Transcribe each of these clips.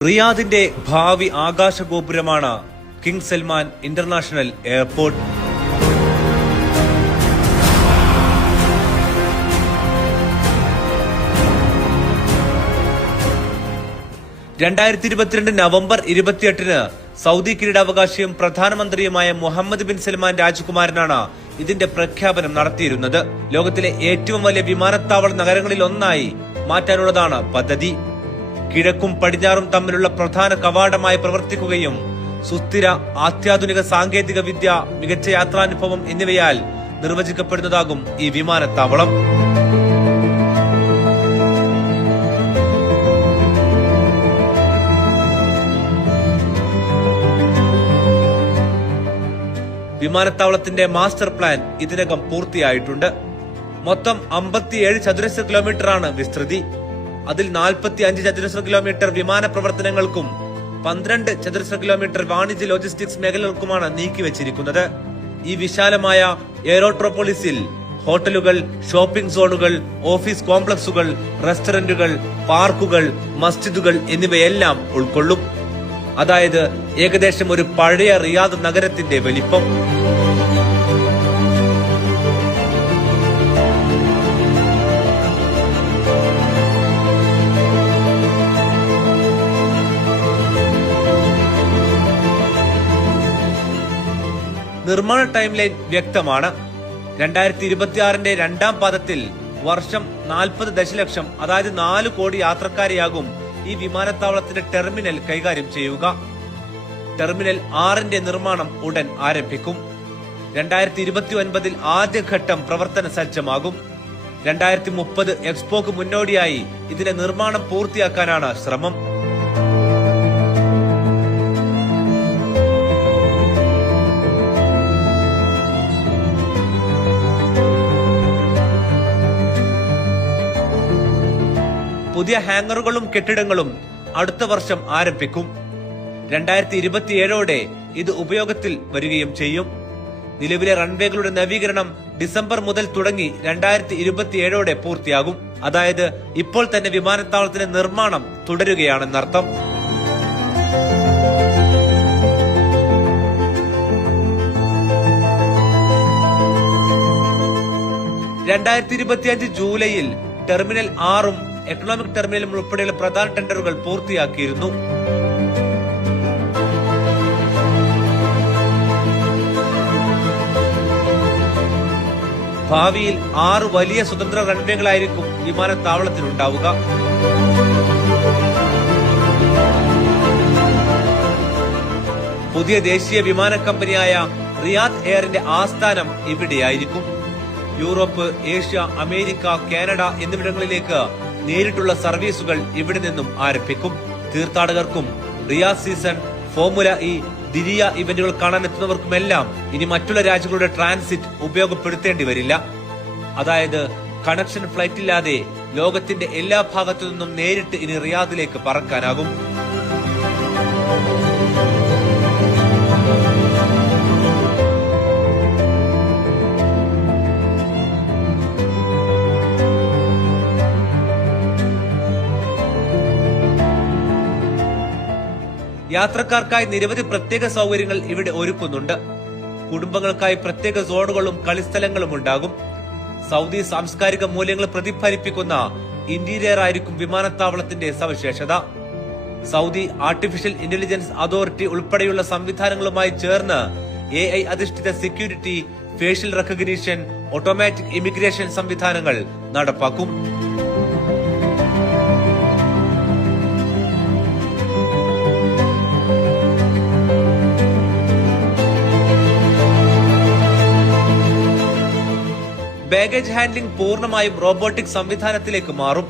റിയാദിന്റെ ഭാവി ആകാശഗോപുരമാണ് king Salman international airport. November 28 Saudi കിരീടാവകാശിയും പ്രധാനമന്ത്രിയുമായ മുഹമ്മദ് ബിൻ സൽമാൻ രാജകുമാരനാണ് ഇതിന്റെ പ്രഖ്യാപനം നടത്തിയിരുന്നത്. ലോകത്തിലെ ഏറ്റവും വലിയ വിമാനത്താവള നഗരങ്ങളിൽ ഒന്നായി മാറ്റാനുള്ളതാണ് പദ്ധതി. കിഴക്കും പടിഞ്ഞാറും തമ്മിലുള്ള പ്രധാന കവാടമായി പ്രവർത്തിക്കുകയും സുസ്ഥിര അത്യാധുനിക സാങ്കേതിക വിദ്യ, മികച്ച യാത്രാനുഭവം എന്നിവയാൽ നിർവചിക്കപ്പെടുന്നതാകും ഈ വിമാനത്താവളം. വിമാനത്താവളത്തിന്റെ മാസ്റ്റർ പ്ലാൻ ഇതിനകം പൂർത്തിയായിട്ടുണ്ട്. മൊത്തം 57 ചതുരശ്ര കിലോമീറ്ററാണ് വിസ്തൃതി. അതിൽ 45 ചതുരശ്ര കിലോമീറ്റർ വിമാന പ്രവർത്തനങ്ങൾക്കും 12 ചതുരശ്ര കിലോമീറ്റർ വാണിജ്യ ലോജിസ്റ്റിക്സ് മേഖലകൾക്കുമാണ് നീക്കിവച്ചിരിക്കുന്നത്. ഈ വിശാലമായ എയറോട്രോപോളിസിൽ ഹോട്ടലുകൾ, ഷോപ്പിംഗ് സോണുകൾ, ഓഫീസ് കോംപ്ലക്സുകൾ, റെസ്റ്റോറന്റുകൾ, പാർക്കുകൾ, മസ്ജിദുകൾ എന്നിവയെല്ലാം ഉൾക്കൊള്ളും. അതായത് ഏകദേശം ഒരു പഴയ റിയാദ് നഗരത്തിന്റെ വലിപ്പം. നിർമ്മാണ ടൈം ലൈൻ വ്യക്തമാണ്. 2026 രണ്ടാം പാദത്തിൽ വർഷം 40 ദശലക്ഷം, അതായത് 4 കോടി യാത്രക്കാരെയാകും ഈ വിമാനത്താവളത്തിന്റെ ടെർമിനൽ കൈകാര്യം ചെയ്യുക. ടെർമിനൽ 6 നിർമ്മാണം ഉടൻ ആരംഭിക്കും. 2029 ആദ്യഘട്ടം പ്രവർത്തന സജ്ജമാകും. 2030 എക്സ്പോക്ക് മുന്നോടിയായി ഇതിന്റെ നിർമ്മാണം പൂർത്തിയാക്കാനാണ് ശ്രമം. പുതിയ ഹാങ്ങറുകളും കെട്ടിടങ്ങളും അടുത്ത വർഷം ആരംഭിക്കും. 2027 ഇത് ഉപയോഗത്തിൽ വരികയും ചെയ്യും. നിലവിലെ റൺവേകളുടെ നവീകരണം ഡിസംബർ മുതൽ തുടങ്ങി 2027 പൂർത്തിയാകും. അതായത് ഇപ്പോൾ തന്നെ വിമാനത്താവളത്തിന്റെ നിർമ്മാണം തുടരുകയാണെന്നർത്ഥം. ജൂലൈയിൽ ടെർമിനൽ 6 എക്കണോമിക് ടെർമിനലും ഉൾപ്പെടെയുള്ള പ്രധാന ടെൻഡറുകൾ പൂർത്തിയാക്കിയിരുന്നു. ഭാവിയിൽ 6 വലിയ സ്വതന്ത്ര റൺവേകളായിരിക്കും വിമാനത്താവളത്തിനുണ്ടാവുക. പുതിയ ദേശീയ വിമാന കമ്പനിയായ റിയാദ് എയറിന്റെ ആസ്ഥാനം ഇവിടെയായിരിക്കും. യൂറോപ്പ്, ഏഷ്യ, അമേരിക്ക, കാനഡ എന്നിവിടങ്ങളിലേക്ക് നേരിട്ടുള്ള സർവീസുകൾ ഇവിടെ നിന്നും ആരംഭിക്കും. തീർത്ഥാടകർക്കും റിയാദ് സീസൺ, ഫോർമുല ഇ, ദിരിയ ഇവന്റുകൾ കാണാനെത്തുന്നവർക്കുമെല്ലാം ഇനി മറ്റുള്ള രാജ്യങ്ങളുടെ ട്രാൻസിറ്റ് ഉപയോഗപ്പെടുത്തേണ്ടി വരില്ല. അതായത് കണക്ഷൻ ഫ്ലൈറ്റ് ഇല്ലാതെ ലോകത്തിന്റെ എല്ലാ ഭാഗത്തു നിന്നും നേരിട്ട് ഇനി റിയാദിലേക്ക് പറക്കാനാകും. യാത്രക്കാർക്കായി നിരവധി പ്രത്യേക സൗകര്യങ്ങൾ ഇവിടെ ഒരുക്കുന്നുണ്ട്. കുടുംബങ്ങൾക്കായി പ്രത്യേക സോണുകളും കളിസ്ഥലങ്ങളും ഉണ്ടാകും. സൗദി സാംസ്കാരിക മൂല്യങ്ങൾ പ്രതിഫലിപ്പിക്കുന്ന ഇന്റീരിയർ ആയിരിക്കും വിമാനത്താവളത്തിന്റെ സവിശേഷത. സൗദി ആർട്ടിഫിഷ്യൽ ഇന്റലിജൻസ് അതോറിറ്റി ഉൾപ്പെടെയുള്ള സംവിധാനങ്ങളുമായി ചേർന്ന് AI അധിഷ്ഠിത security, facial recognition, automatic immigration സംവിധാനങ്ങൾ നടപ്പാക്കും. ബാഗേജ് ഹാൻഡ്ലിംഗ് പൂർണ്ണമായും റോബോട്ടിക് സംവിധാനത്തിലേക്ക് മാറും.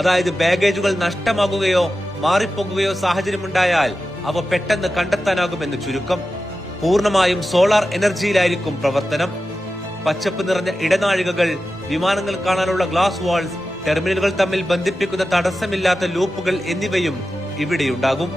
അതായത് ബാഗേജുകൾ നഷ്ടമാകുകയോ മാറിപ്പോകുകയോ സാഹചര്യമുണ്ടായാൽ അവ പെട്ടെന്ന് കണ്ടെത്താനാകുമെന്ന് ചുരുക്കം. പൂർണ്ണമായും സോളാർ എനർജിയിലായിരിക്കും പ്രവർത്തനം. പച്ചപ്പ് നിറഞ്ഞ ഇടനാഴികകൾ, വിമാനങ്ങൾ കാണാനുള്ള ഗ്ലാസ് വാൾസ്, ടെർമിനലുകൾ തമ്മിൽ ബന്ധിപ്പിക്കുന്ന തടസ്സമില്ലാത്ത ലൂപ്പുകൾ എന്നിവയും ഇവിടെയുണ്ടാകും.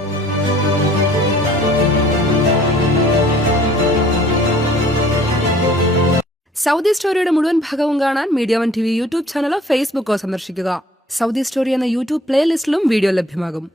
സൗദി സ്റ്റോറിയുടെ മുഴുവൻ ഭാഗവും കാണാൻ മീഡിയ വൺ TV യൂട്യൂബ് ചാനലോ ഫേസ്ബുക്കോ സന്ദർശിക്കുക. സൗദി സ്റ്റോറി എന്ന യൂട്യൂബ് പ്ലേലിസ്റ്റിലും വീഡിയോ ലഭ്യമാകും.